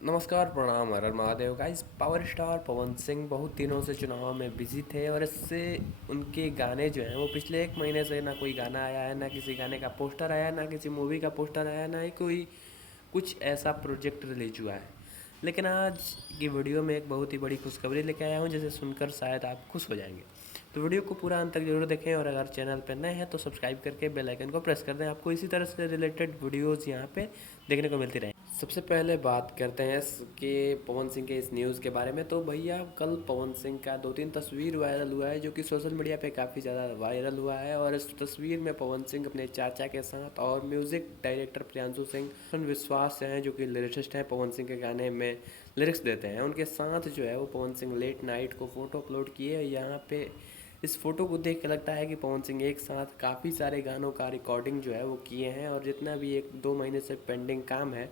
नमस्कार, प्रणाम, हर हर Mahadev. Guys, power star Pawan Singh बहुत दिनों से चुनाव में बिजी थे और इससे उनके गाने जो हैं वो पिछले एक महीने से ना कोई गाना आया है, ना किसी गाने का पोस्टर आया है, ना किसी मूवी का पोस्टर आया है, ना ही कोई कुछ ऐसा प्रोजेक्ट रिलीज हुआ है। लेकिन आज की वीडियो में एक बहुत ही बड़ी खुशखबरी लेके आया हूँ जिसे सुनकर शायद आप खुश हो जाएंगे। तो वीडियो को पूरा अंत तक जरूर देखें और अगर चैनल पर नए हैं तो सब्सक्राइब करके बेल आइकन को प्रेस कर दें। आपको इसी तरह से रिलेटेड वीडियोज़ यहाँ पे देखने को मिलती रहें। सबसे पहले बात करते हैं इसके पवन सिंह के इस न्यूज़ के बारे में। तो भैया, कल पवन सिंह का 2-3 तस्वीर वायरल हुआ है जो कि सोशल मीडिया पे काफ़ी ज़्यादा वायरल हुआ है। और इस तस्वीर में पवन सिंह अपने चाचा के साथ और म्यूज़िक डायरेक्टर प्रियांशु सिंह विश्वास हैं जो कि लिरिसिस्ट हैं, पवन सिंह के गाने में लिरिक्स देते हैं, उनके साथ जो है वो पवन सिंह लेट नाइट को फ़ोटो अपलोड किए। यहाँ पे इस फ़ोटो को देख के लगता है कि पवन सिंह एक साथ काफ़ी सारे गानों का रिकॉर्डिंग जो है वो किए हैं और जितना भी 1-2 महीने से पेंडिंग काम है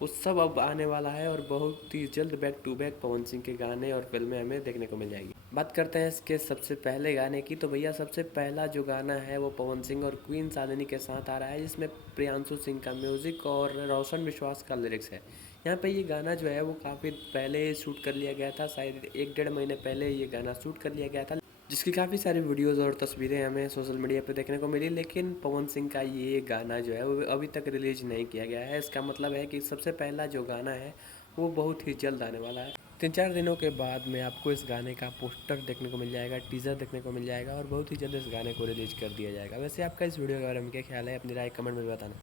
वो सब अब आने वाला है और बहुत ही जल्द back to back Pawan Singh के गाने और फिल्में हमें देखने को मिल जाएगी। बात करते हैं इसके सबसे पहले गाने की। तो भैया, सबसे पहला जो गाना है वो पवन सिंह और क्वीन साधनी के साथ आ रहा है जिसमें प्रियांशु सिंह का म्यूज़िक और रोशन विश्वास का लिरिक्स है। यहाँ पे ये गाना जो है वो काफ़ी पहले शूट कर लिया गया था, शायद 1-1.5 महीने पहले ये गाना शूट कर लिया गया था, जिसकी काफ़ी सारी वीडियोस और तस्वीरें हमें सोशल मीडिया पे देखने को मिली। लेकिन पवन सिंह का ये गाना जो है वो अभी तक रिलीज नहीं किया गया है। इसका मतलब है कि सबसे पहला जो गाना है वो बहुत ही जल्द आने वाला है। 3-4 दिनों के बाद में आपको इस गाने का पोस्टर देखने को मिल जाएगा, टीज़र देखने को मिल जाएगा और बहुत ही जल्द इस गाने को रिलीज कर दिया जाएगा। वैसे आपका इस वीडियो के बारे में क्या ख्याल है? अपनी राय कमेंट में बताना।